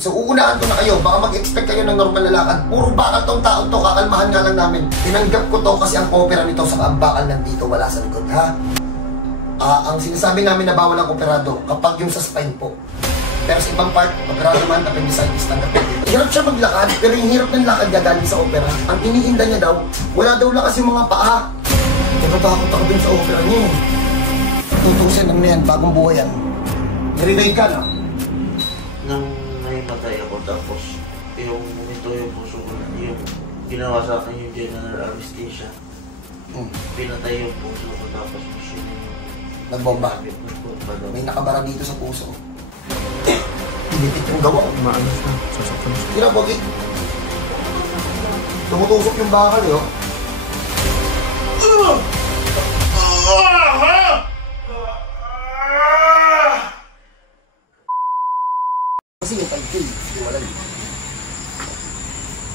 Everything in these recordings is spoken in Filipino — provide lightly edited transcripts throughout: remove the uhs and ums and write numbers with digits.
So uunahan ko na kayo, baka mag-expect kayo ng normal na lakad. Puro bakal tong taon to, kakalmahan nga lang namin. Tinanggap ko to kasi ang opera nito sa bakal nandito, wala sa likod, ha? Ang sinasabi namin na bawal ang operado kapag yung sa spine po. Pero sa ibang part, operado man, appendicitis, tanggap ko. Hirap siya maglakad, pero yung hirap ng lakad gagaling sa opera. Ang iniinda niya daw, wala daw lakas yung mga paa. Natatakot ako dun sa opera niya eh. Tutusin ano yan, bagong buhay yan. Nare-rave ka, no? Nung naimatay ako, tapos yung ito yung puso ko na, yung ginawa sa akin yung general anesthesia. Pinatay yung puso ko, tapos machine yung nagbomba. Nagbomba daw. May nakabara dito sa puso. Lipit yung gawa. Maalas na. Sasaktan siya. Tira, Bogi. Tumutusok yung bakal, yo. Kasi yung 5K, wala yun.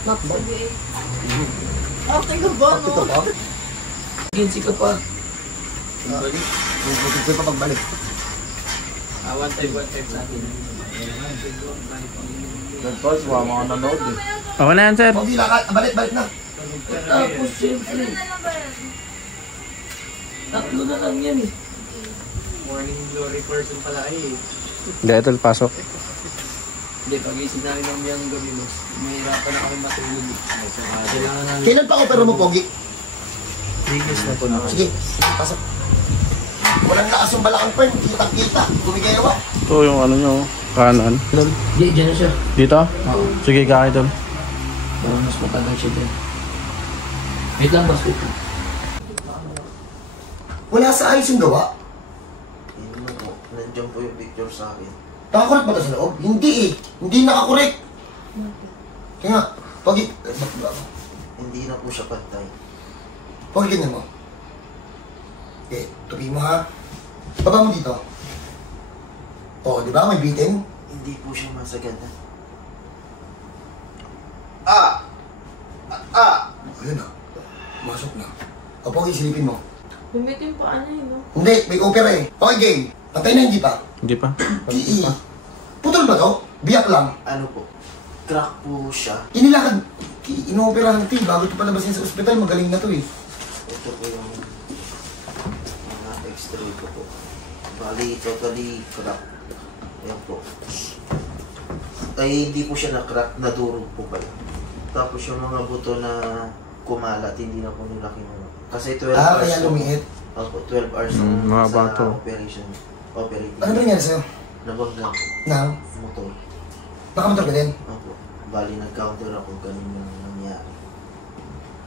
Not bad. Okay ka ba, Ito no? ba? Ginsi ka pa. Balik. Tutukoy pa pagbalik. One time sa atin. Nagpas, wala mga nanood eh. Okay na yan, sir. Bogi, lakad. Balik na. Tapos, siyempre. Tatlo na lang yan eh. Morning glory person pala eh. Hindi, ito pasok. Hindi, pag-isip namin ng biyang gabi mo, mahirapan na kami matulog. Kailangan namin. Kailan pa opera mo, Pogi? 3 years na po na. Sige, pasok. Walang lakas yung balakang friend. Kitang-kita. Gumigayawa. Ito yung ano nyo, kanan. Diyan na siya. Dito? Sige, kakay tol. Parang mas matagal siya dyan. Wait lang, basket. Wala sa ayos yung gawa. Yun na po, nandiyan po yung picture sa akin. Nakakorek ba ito sa loob? Hindi eh. Hindi nakakorek. Kaya nga, Pogi. Hindi na po siya pantay. Pogi, ganyan mo. Okay, tupi mo ha. Baba mo dito. O, di ba? May bitin. Hindi po siya masagana. Ayun na. Masok na. O, Pogi, silipin mo. Lumitin pa ano yun, no? Hindi, may opera eh. Okay, game. Pantay na hindi pa. Hindi pa. Ki. Putol ba to? Biyak lang. Ano po? Crack po siya. Inilakad. Inooperahan natin. Bago ito palabasin sa ospital, magaling na to eh. Ito po yung mga x-ray ko po. Bali, totally crack. Ayan po. Ay, hindi po siya na-crack, nadurog po pala. Tapos yung mga buto na kumalat, hindi na po nila kinuha. Kasi 12 hours. Kaya lumiit. Opo, 12 hours mga sa bato. operation. Operating. Ano ba nangyari sa'yo? Nabangga po. Nang? Motor. Nakamotor ka din? Opo. Bali, nag-counter ako. Ganun yung nangyari.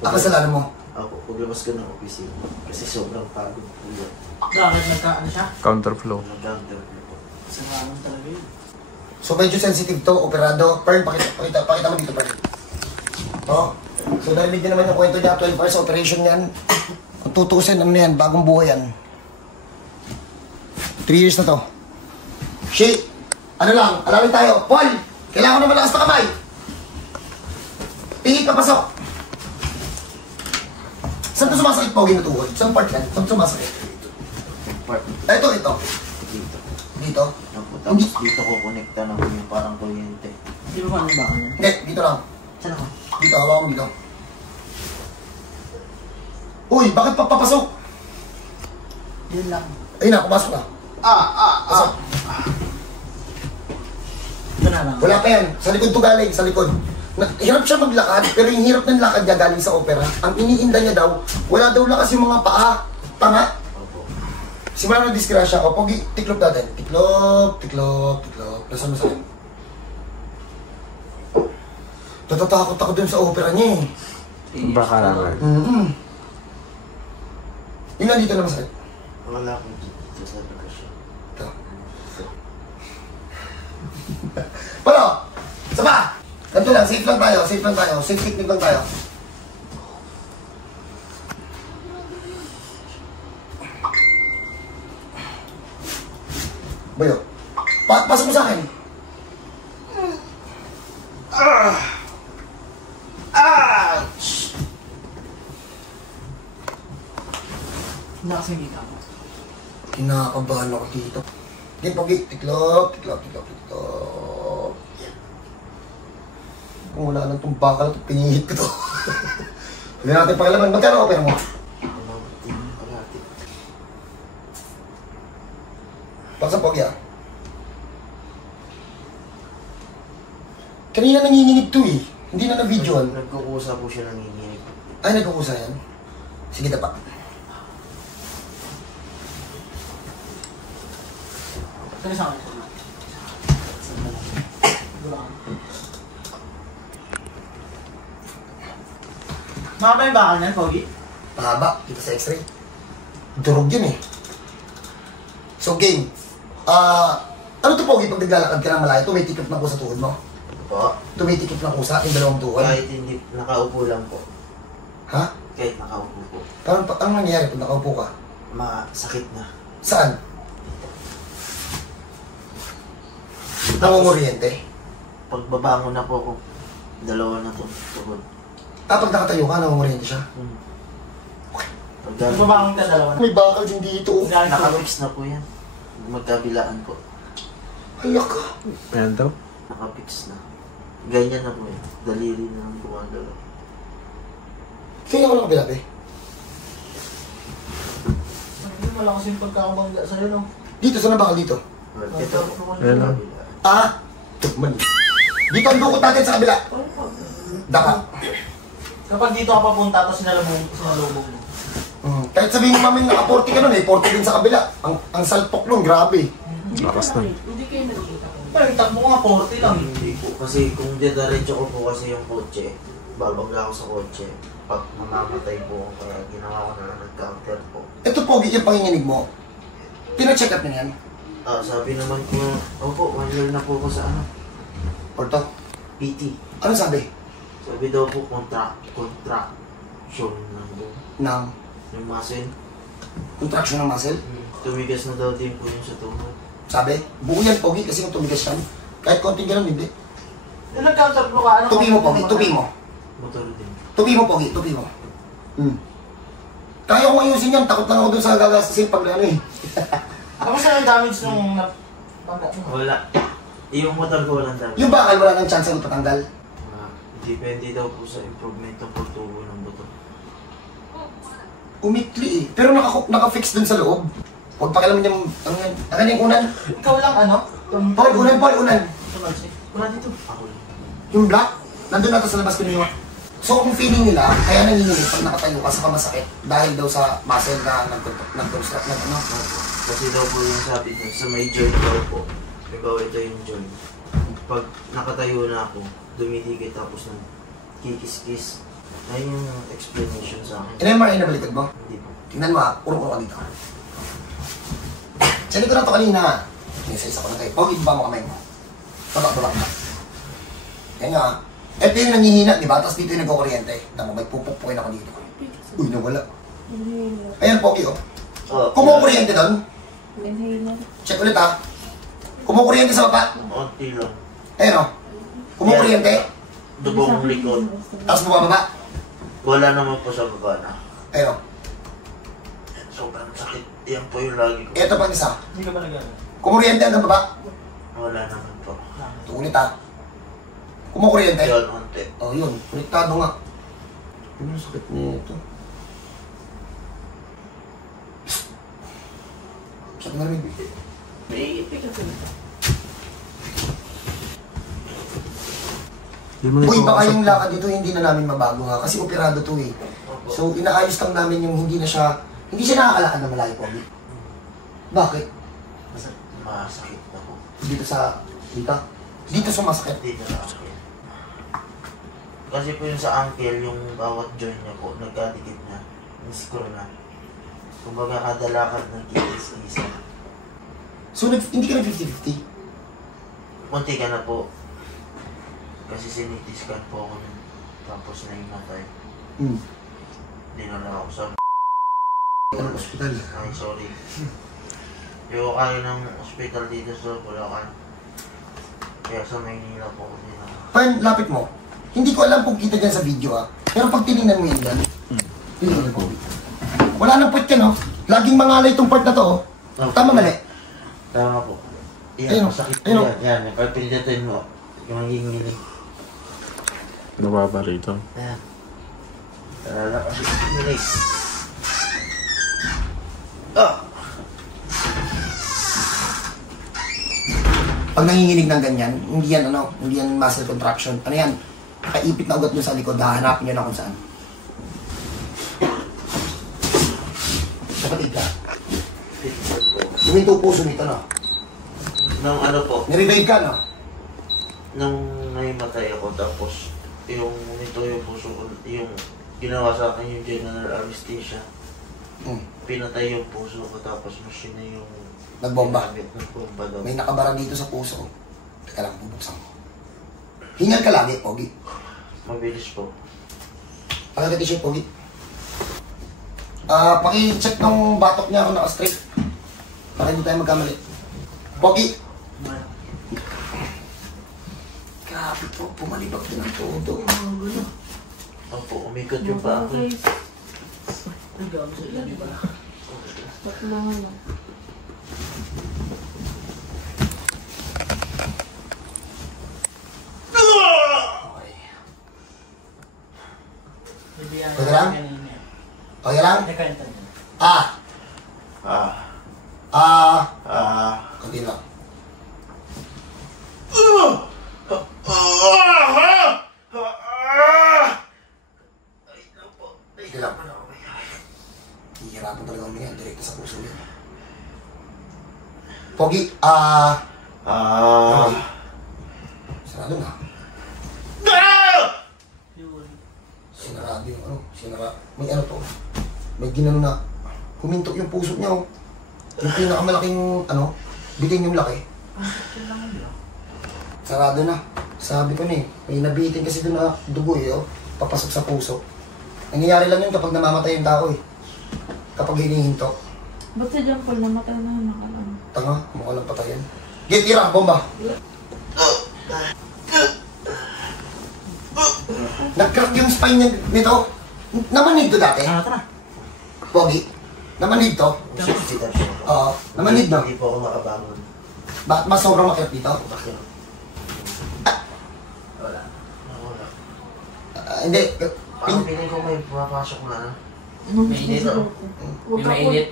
Kasalanan mo? Opo, paglabas ko ng opisina. Kasi sobrang pagod po yan. Bakit nagka-ano siya? Counterflow. Nag-counter po. Kasalanan talaga yun. So medyo sensitive to, operado. Pern, pakita mo dito, Pern. Oh. So narinig niyo naman yung kwento niya, 12 hours operation yan. Kung tutusin, ano yan, bagong buhay yan. 3 years na to. Shit! Ano lang, alawin tayo. Paul! Kailangan ko na malakas na kamay. Pihit, papasok. Saan to sumasakit, Pogi, na tuhod? Saan part yan? Saan sumasakit? Part Ito. dito. Dito? Opo, tapos dito ko konekta ng yung parang kuryente. Di ba paano ba ka niya? Hindi, dito lang. Saan ako? Dito, hawakan mo dito. Uy, bakit papapasok? Yun lang. Ayun na, pumasok na. Pasok. Ito na lang. Wala pa yan. Sa likod to galing, sa likod. Hirap siya maglakad, pero yung hirap ng lakad niya galing sa opera. Ang iniinda niya daw, wala daw lakas yung mga paa. Tanga. Opo. Simula na disgrasya. O, Pogi, tiklop natin. Tiklop. Nasaan mo sa akin? Natatakot ako dun sa opera niya eh. Baka lang. Yung nandito na masakit. Wala ko dito sa lokasyon. Ito. Palo! Isa pa! Ganito lang, safe lang tayo. Safe technique lang tayo. Bayo. Pasok mo sa akin. Ouch! Nakasingita mo. Kinakabahan ako dito. Hindi, Pogi. Tiklop. Kung wala nang itong bakal, pinihit ko to. Hindi natin pakilaman. Magkano opera mo? Baka sa pogi ah. Kanina nanginginig to eh. Hindi na na-videoan. Nagkukusa po siya nanginginig. Ay, nagkukusa yan. Sige na pa. Saan sa akin? Mahaba yung bakal niyan, Pogi? Mahaba. Kita sa x-ray. Durog yun eh. So, game. Ano to, Pogi, pag naglalakad ka ng malayo, tumitikip na po sa tuhod mo? Po. Tumitikip na po sa ating dalawang tuhod? Kahit hindi, nakaupo lang po. Ha? Kahit nakaupo po. Anong nangyayari pag nakaupo ka? Masakit na. Saan? Nangunguryente? Pag babangon na po ako, dalawa na to. Tuhod. Pag nakatayo ka, nangunguryente siya? Pag Mabangon ka dalawa na. May bakal din dito. nakafix na po yan. Magkabilaan po. Hala ka. Ayan daw. Nakafix na. Ganyan na po eh. Daliri na ang gumagalaw. Kaya ako lang kabilap eh. Hindi malakas yung pagkakabangga sa'yo, no? Dito, saan na bakal dito? Ito po. Ayan na. Tukman. Dito ang dukot natin sa kabila. Daka. Kapag dito ka papunta, tapos sinalubog mo. Kahit sabihin mo namin naka-40 ka nun eh, 40 din sa kabila. Ang salpok nun, grabe. Lakas na. Pero yung takbo ko nga 40 lang. Hindi po. Kasi kung diretso ko po kasi yung kotse, babangga ako sa kotse. Pag mamamatay po ako, kaya ginawa ko na lang nag-counter po. Ito Pogi, yung panginginig mo. Pina-check up na yan. Sabi naman ko, opo, 1 year na po ako sa ano, Orto, PT. ano sabi? Sabi daw po, contraction ng buong. Ng Yung muscle. contraction ng muscle. Tumigas na daw din po yung sa tuhod. Sabi, buo yan Pogi kasi kung tumigas yan. Kahit konting ganun, hindi. Yung nag-counterflow ka, ano? Tupi mo Pogi, tupi mo. Motor din. Tupi mo Pogi, tupi mo. Kaya kong ayusin yan, takot lang ako dun sa gagastasin pag ano eh. Ako saan ang damage nung Wala. Yung motor ko walang dami. Yung bakal wala nang chance na patanggal. Depende daw po sa improvement ng pagtubo ng buto. Umikli eh. Pero naka-fix dun sa loob. Huwag pakialaman yung, ang yung unan. Ikaw lang ano? Paul, unan. Wala dito. Ako lang. Yung black, nandun nato sa labas ko niyo. So kung feeling nila, kaya nanginginig pag nakatayo ka sa masakit dahil daw sa muscle na nag-construct ng ano. Kasi daw po yung sabi niya, sa may joint daw po. May bawa ito yung joint. Pag nakatayo na ako, dumidikit tapos nang kikis-kis. Ayun yung explanation sa akin. In-MRI na baliktad mo? Hindi po. Tingnan mo ha, uro-uro ka dito. Sa dito na to kanina. Isa-isa ko na kayo. Pogi, baba mo kamay mo. Baba. Yan nga. Ito yung nangihina, di ba? Tapos dito yung nagkukuryente. Tama, may pupukpukin ako dito. Uy, nawala. Ayan, Pogi, oh. Kumukuryente doon. Check ulit, ha. Kumukuryente sa baba. Konti lang. Ayan, oh. Kumukuryente. Dubong likod. Tapos bumababa. Wala naman po sa baba na. Ayan, oh. Sobrang sakit. Yan po yung lagi ko. Ito pang isa. Hindi ka ba nag-ano? Kumukuryente hanggang baba. Wala naman po. Ito ulit, ha. Kumukuryente. Yan, konti. Oh, yun. Konektado nga. Ano ang sakit niya ito? Sakit na rin. Uy, baka yung lakad dito hindi na namin mabago ha. Kasi operado to eh. So, inaayos lang namin yung hindi siya nakakalakad na malayo po. Bakit? Masakit na po. Dito sa masakit. Hindi na ako. Kasi po yung sa ankle, yung bawat joint niya po, nagkadikit na. Niscore na. Kumbaga kada lakad ng kikis-isa. So, hindi ka na 50-50? Munti ka na po. Kasi sinitiskan po ako nun. Tapos naimatay. Dinala ako sa Anong ospital? ay, sorry. Yung kayo ng ospital dito sa Bulacan. Kaya sa Maynila po ako dinala. Fine, lapit mo. Hindi ko alam kung kita dyan sa video ha. Pero pag tinignan mo yun dyan, tingnan mo. Wala nang puwet ka no? Laging mangalay itong part na to oh. Tama mali? Tama po. Ayun, Yan, masakit po ayun. yan. Yan, pagpilitin mo. Yung manginginig. Nababa rito. Ayan. Lalakas. Bilis. Pag nanginginig ng ganyan, hindi yan muscle contraction. Ano yan? Nakaipit na ugat dun sa likod, hahanapin nyo na kung saan. Kapatid ka. Huminto puso nito, no? Nung ano po, Nirevive ka, no? nung naimatay ako, tapos yung huminto yung puso ko, yung ginawa sa akin yung general anesthesia. Pinatay yung puso ko, tapos machine na yung Nagbomba. Nagbomba daw. May nakabara dito sa puso. Teka lang, bubuksan ko. Hingal ka lagi, Pogi. Mabilis po. Pagkagati siya, Pogi. Paki-check ng batok niya kung naka-straight. Para hindi tayo magkamali. Pogi! Grabe po, pumalibag din ang todo. Opo, umikot yung pa ako. Pwede lang? Okay lang? Kunti lang. Sige lang. Hihirapan talaga umiyan, direkto sa puso yan. Pogi, sarado na. Sinarado yung may ano to. May ginano na, huminto yung puso niya, oh. Yung pinakamalaking, bitin yung laki. Sarado na. Sabi ko na eh, may nabitin kasi doon na dugo eh, oh. Papasok sa puso. Nangyayari lang yun kapag namamatay yung tao eh. Kapag hinihinto. Ba't si John Paul namatay na nakalang? Tanga, mukha lang patayin. Get, tira, bomba! Nag-crack yung spine niya nito. Namanid to dati. Pogi. Namanid to. Oo, namanid no. Hindi po ako makabangon. Bakit mas sobrang makirap dito? Bakit? Wala. Hindi. Parang feeling ko may pumapasok na. Mainit. Yung mainit.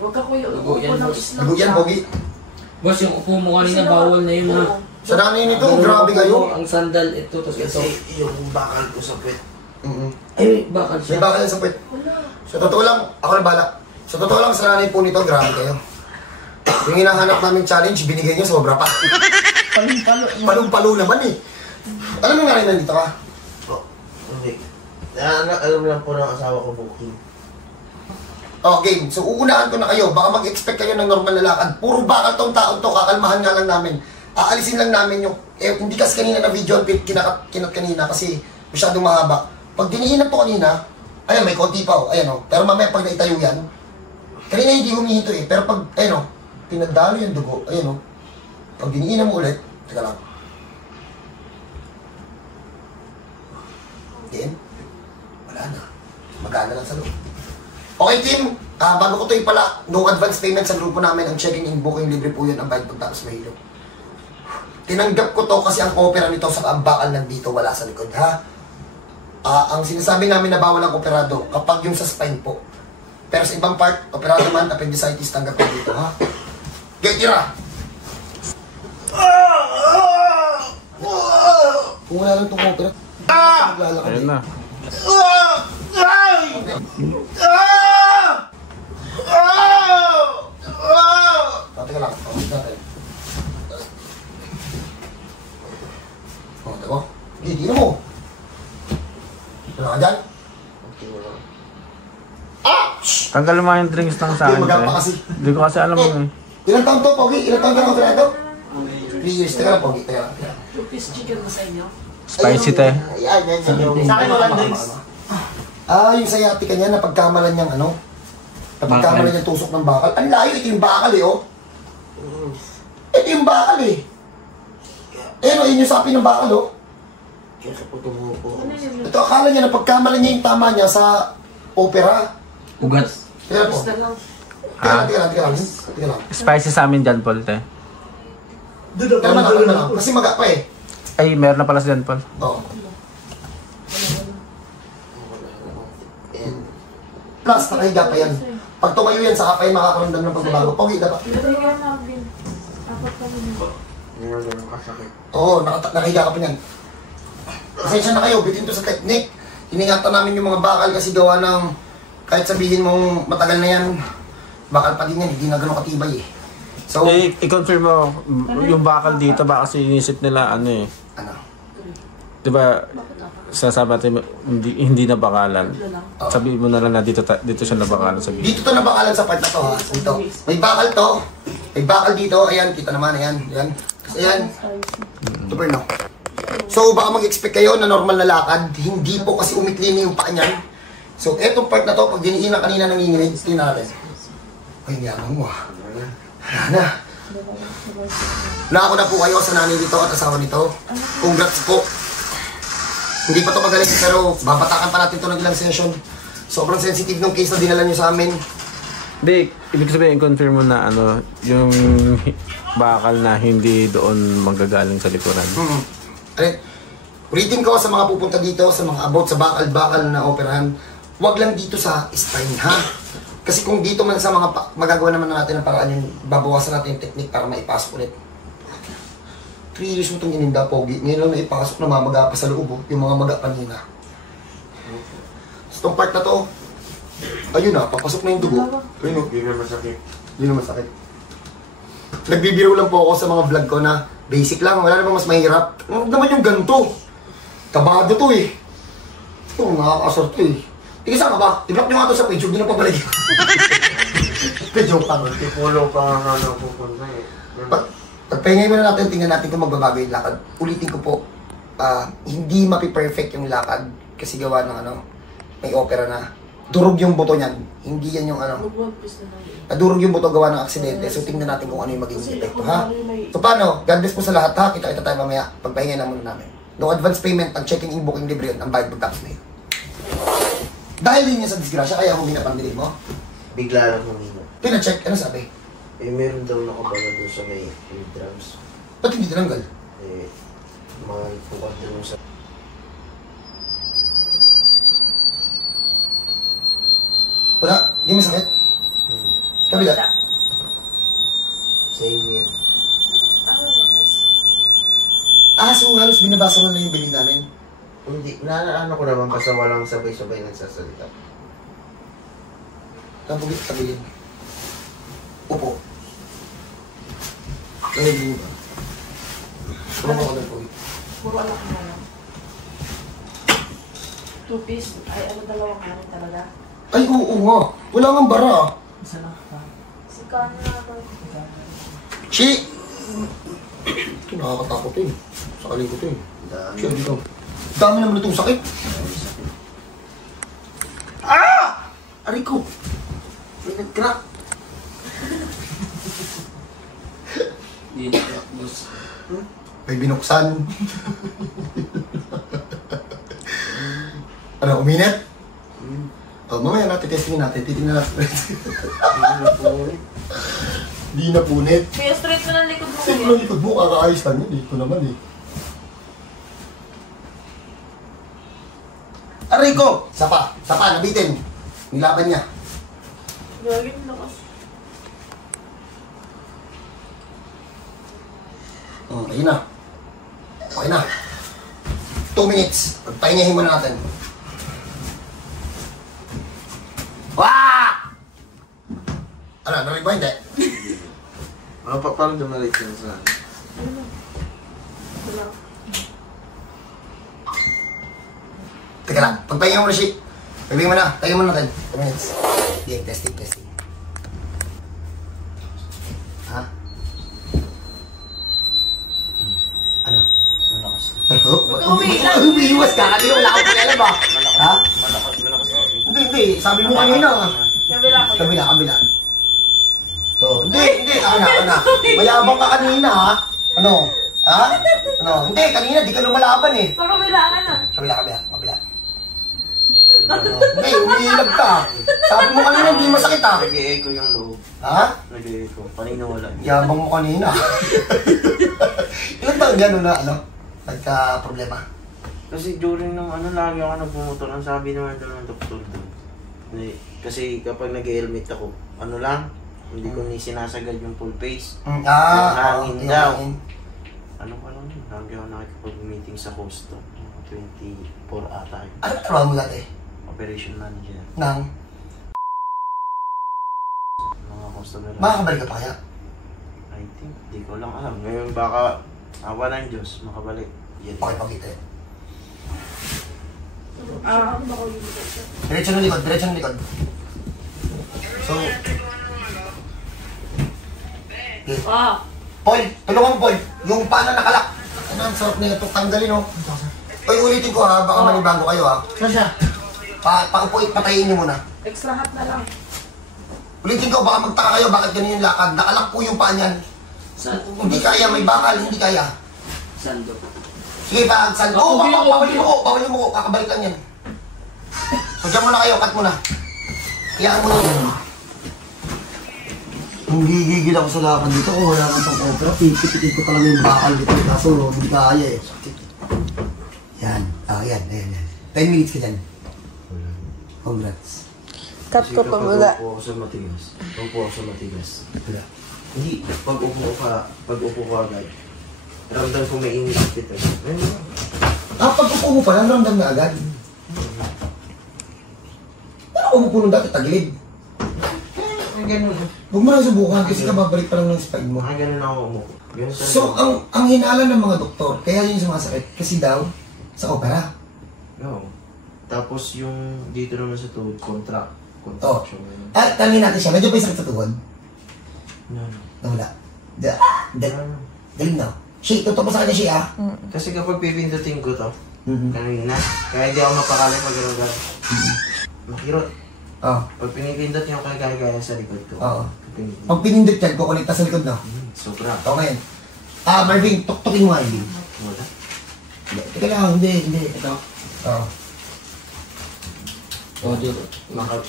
Huwag ka kuya. Dugo yan, Upo ng boss. islam. Dugo yan, Pogi. Boss, yung upo mo kanina bawal na yun ha. Sa dami nito, grabe kayo. Ang sandal, ito, tapos ito. Kasi yung bakal ko sa puwet. Ay, bakal May siya. bakal yan sa puwet. Sa totoo lang, ako na bala. Sa totoo lang, sa nanay po nito, grabe kayo. Yung hinahanap namin challenge, binigay niyo sobra pa. Palong-palo naman eh. Alam mo nga rin nandito ka? Po. Hindi. Alam lang po ng asawa ko booking. Okay, so uunahan ko na kayo. Baka mag-expect kayo ng normal na lakad. Puro bakal tong taon to, kakalmahan nga lang namin. Aalisin lang namin yung, hindi kasi kanina na video, kinat kanina kasi masyadong mahaba. Pag dinihinan to kanina, ayan, may konti pa oh, ayan oh. Pero mamaya pag naitayo yan, kanina hindi humihinto eh. Pero pag, ayan oh, pinagdalo yung dugo, ayan oh. Pag dinihinan mo ulit, teka lang. Again, wala na. Magana lang sa loob. Okay, team. Bago ko ito pala, no advance payment sa grupo namin. Ang checking in booking libre po yun. Ang bayad pagtapos mahilo. Tinanggap ko to kasi ang opera nito sa bakal nandito, wala sa likod, ha? Ang sinasabi namin na bawal ang operado kapag yung sa spine po. Pero sa ibang part, operado man, appendicitis, tanggap ko dito, ha? Get tira! Kung wala lang itong opera, maglalakad Ayun eh. na. Teka lang, pawis natin. Diba? Hindi na mo. Ano ka dyan? Tanggal mo yung drinks lang sa akin. Hindi, magapa kasi. Hindi ko kasi alam mo eh. Ilang taon to, Pogi? Ilang taon ka na operado? 3 years. Teka lang, Pogi. Teka lang. Two-piece chicken ba sa inyo? Spicy te. Yan. Sa akin walang drinks. Yung sciatica niya, napagkamalan niyang napagkamalan niyang tusok ng bakal. Ang layo, ito yung bakal eh, oh. Ito yung bakal eh. Yun yung sapi ng bakal, oh. Kaya sa puto mo po. Ano yun? Ito, akala niya, napagkamalan niya yung tama niya sa opera. Ugat. Teka po. Basta lang. Teka lang. Spicy sa amin dyan, Paul te. Kalma lang. Kasi maga pa eh. Ay, meron na pala si John Paul. Oo. Plus, nakahiga pa yan. Pag tumayo yan, saka pa yan makakaramdam ng pagbabago. Pogi, dapat. Ito yung Marvin. Apat kami na. Oo, nakahiga ka pa yan. Pasensya na kayo, bitin to sa technique. Iningatan namin yung mga bakal kasi gawa ng kahit sabihin mong matagal na yan, bakal pa din yan, hindi na ganun katibay eh. So, I-confirm mo, yung bakal dito ba kasi inisip nila ano eh. ano? Diba, sasabi natin, hindi na bakalan. Sabihin mo na lang na dito siya na bakalan. Sabihin. Dito to nabakalan sa part na to ha, dito. May bakal to, may bakal dito, ayan, kita naman, ayan, ayan. Tapos ayan, super no. So, baka mag-expect kayo na normal na lakad, hindi po kasi umiklini yung paa niyan. So, etong part na to, pag diniin na kanina nanginginig, tingnan natin. Ay, yaman mo ha. Wala na. Nako na po kayo sa nanay dito at asawa nito. Congrats po. Hindi pa to magaling pero babatakan pa natin to ng ilang session. Sobrang sensitive ng case na dinala nyo sa amin. Di, ibig sabihin, confirm mo na ano, yung bakal na hindi doon manggagaling sa likuran. Ulitin ko sa mga pupunta dito, sa mga about sa bakal-bakal na operahan, wag lang dito sa spine ha. Kasi kung dito man sa mga magagawa naman natin ang paraan yung babawasan natin yung technique para maipasok ulit. 3 years mo itong ininda, pogi. Ngayon lang naipasok na mamaga pa sa loob, oh, yung mga maga kanina. So, itong part na to, ayun na, papasok na yung dugo. Ayun o. Hindi na masakit. Hindi na masakit. Nagbibiro lang po ako sa mga vlog ko na basic lang, wala namang mas mahirap. Ano naman yung ganito? Kabado to eh. Ito, nakakasort to eh. Tika saan ka ba? I-block nyo nga to sa page, huwag nyo na pabalik. Joke lang. Tipulo pa nga na pupunta eh. Pagpahingay muna natin, tingnan natin kung magbabago yung lakad. Ulitin ko po, hindi mapi-perfect yung lakad kasi gawa ng ano, may opera na. Durog yung buto niyan. Hindi yan yung ano. Nadurog yung buto gawa ng aksidente. So tingnan natin kung ano yung magiging epekto, ha? So paano? God bless po sa lahat, ha? Kita-kita tayo mamaya. Pagpahingay na muna namin. No advance payment, ang checking in booking libre yun, ang bayad pagtapos na yun. Dahil din niya sa disgrasya, kaya humina pandilin mo. Bigla lang humina. Pina-check, ano sabi? Eh, meron daw nakabala doon sa may drums. Ba't hindi tinanggal? Eh, mga pukat doon sa... Wala, hindi masakit. Kabila. Same yan. So halos binabasa mo na yung bilhin namin. Hindi, naano ko naman basta walang sabay-sabay nagsasalita. Tapos tabilin. Upo. Ano yung ba? Ano mo ako na po? Puro anak mo lang. 2 piece. Ay, ano dalawang ano talaga? Ay, oo nga. Wala nga bara. Si Kano na ako. Chi! Ito nakakatakot yun. Sakaling ko ito yun. Chi, dito. Dami naman itong sakit. Ah! Aray ko. May nag-crack. Hindi na boss. May binuksan. Ano, uminit? Mamaya natin, testingin natin. Titingnan natin. Di na punit. Kaya straight mo ng likod mo Kasi kung likod mo, kakaayos lang yun. Ito naman eh. Aray ko! Sapa, nabitin. Nilaban niya. Gagawin mo lakas. Okay na. Okay na. 2 minutes. Pagpahingahin muna natin. Wah! Ano, narinig ba hindi? Ano pa, parang dumalik yun sa... Teka lang, pagpahinga mo na siya. Pagpahinga mo na, tayo mo natin. 2 minutes. Yeah, testing. Ha? Ano? Malakas. Umiiwas ka, kanina wala akong pakialam ba? Ha? Malakas. Hindi. Sabi mo kanina. Kabila ko yun. Kabila. So, hindi. Ako na. Mayabang ka kanina, ha? Ano? Ha? Ano? Hindi, kanina, di ka lumalaban eh. Sa kabila ka na. Kabila. Hindi, umiilag ka. Sabi mo kanina, hindi masakit ha. Nag-e-echo yung loob. Ha? Nag-e-echo. Kanina wala. Yabang mo kanina. Ilan taon yan na, ano? Nagka-problema. Kasi during nung ano, lagi ako nagpumotor. Ang sabi naman doon ng doktor doon. Kasi kapag nag-helmet ako, ano lang, hindi ko ni sinasagad yung full face. Yung yung hangin daw. hangin. Lagi ako nakikipag-meeting sa Costo. 24 ata yun. Ano trabaho mo dati? Operation manager. Nang? Mga customer. Makakabalik ka pa kaya? I think, di ko lang alam. Ngayon baka, awa ng Diyos, makabalik. Yan. Pakipakita eh. Ako ba ko yung Diretso ng likod, diretso ng likod. So, okay. Paul, tulungan mo Paul. Yung paa na nakalak. Ano, ang sarap na ito. Tanggalin oh. Uy, ulitin ko ha. Baka manibago kayo ha. Saan siya? Paupo, patayin niyo muna. Extra hot na lang. Ulitin ko, baka magtaka kayo. Bakit ganun yung lakad? Nakalak po yung paa niyan. Hindi kaya, may bakal. Hindi kaya. Sando. Sige, saan? Oo, bawal yung muko. Kakabalik lang yan. So, dyan muna kayo. Cut muna. Iyaan mo na yun. Ang gigigil ako sa lakad dito kung wala kang pang-opera. Pipit-pipit ko talaga yung bakal dito. Kaso, hindi kaya eh. Yan. Yan. 10 minutes ka dyan. Congrats. Cut ko pa mula. Pag upo ako sa matigas. Hindi, pag upo ko agad, ramdam ko may init ito. Pag upo mo pa lang, ramdam na agad. Pero umupo nung dati, tagilid. Ganun. Huwag mo lang subukan kasi kababalik pa lang ng spine mo. Ganun ako umupo. So, ang hinala ng mga doktor, kaya yun sumasakit. Kasi daw, sa opera. No. Tapos yung dito naman sa tuhod, contraction. Tangin natin siya. Medyo pa yung sakit sa tuhod. No. Nawala. Galing na. Shay, totoo pa sa kanya siya ah. Kasi kapag pipindutin ko to, kanina, kaya hindi ako mapakali pag gano'n. Makirot. Oo. Pag pinipindot yung kagaya sa likod ko. Oo. Pag pinindot yan, kukulikta sa likod na. Sobra. Ito ngayon. Marvin, tuktukin mo nga yun. Wala. Teka lang, hindi. Ito. Oo. Dito.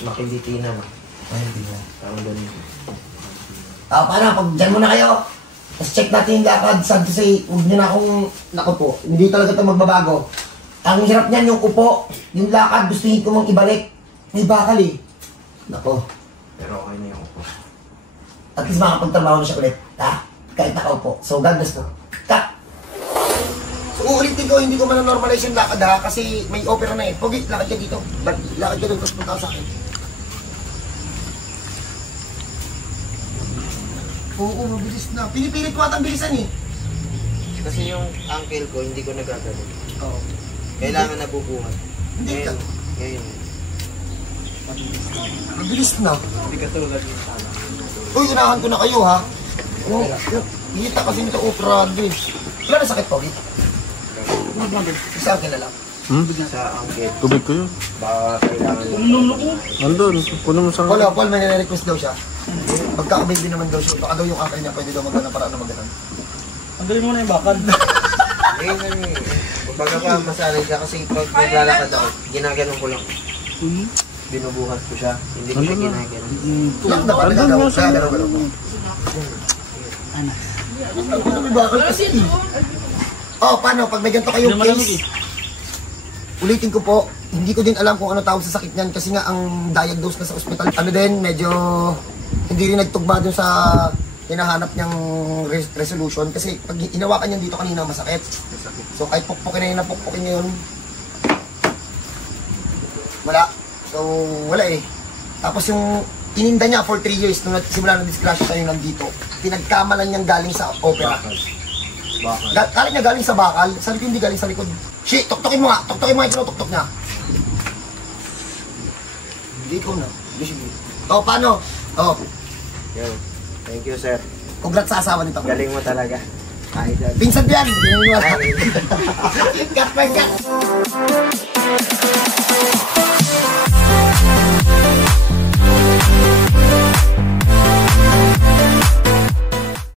Makiliti na ba? Ay, hindi mo. Parang ganun. Paano, pag dyan muna kayo, tapos check natin yung lakad. Sad to say, huwag nyo na akong nakupo. Hindi talaga ito magbabago. Ang hirap niyan, yung upo, yung lakad, gustuhin ko mong ibalik. May bakal eh. Nako. Pero okay na yung upo. At least makapagtrabaho na siya ulit. Ha? Kahit nakaupo. So, God bless po. Cut! So, uulitin ko, hindi ko man-normalize yung lakad ha, kasi may opera na eh. Pogi, lakad ka dito. Lakad ka doon, tapos punta ka sa akin. Oo, mabilis na. Pinipilit ko at ang bilisan eh. Kasi yung ankle ko, hindi ko nagagano. Oo. Kailangan nabubuhat. Hindi ka. Ngayon. Mabilis na. Hindi ka tulad yung tala. Uy, unahan ko na kayo ha. Oh, kita kasi nito opera din. Wala na sakit, Pogi? Isa akin na lang. Sa ankle. Tubig ko yun. Baka kailangan Nandun. Puno mo sa... Paul, may nare-request daw siya. Pagka-baby naman daw siya. Baka daw yung akin niya pwede daw magana para na magana. Ang galing mo na yung bakal. Baga pa masanay siya kasi pag naglalakad ako, ginaganon ko lang. Binubuhat ko siya. Hindi ko siya ginaganon. Lang dapat nagagawa. Kaya galaw-galaw ko. Ano may bakal kasi eh. Oh, paano? Pag may ganito kayong case, ulitin ko po, hindi ko din alam kung ano tawag sa sakit niyan kasi nga ang diagnose na sa ospital. Ano din, medyo hindi rin nagtugma dun sa hinahanap niyang resolution kasi pag inawakan niyan dito kanina masakit. So kahit pukpukin na yun na pukpukin niya yun, wala. So wala eh. Tapos yung ininda niya for 3 years nung simula na disgrasya tayo nandito, pinagkamalan niyang galing sa opera. Kala niya galing sa bakal, sabi ko hindi galing sa likod. Shit, tuktukin mo nga, tuktukin mo nga yung tinutuktok niya. Hindi ko na. O, paano? O. Yo, thank you sir. Congrats sa asawa nito. Galing mo talaga. Idol. Pinsan yan. Cut by cut.